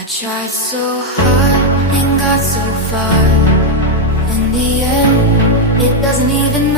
I tried so hard and got so far. In the end, it doesn't even matter.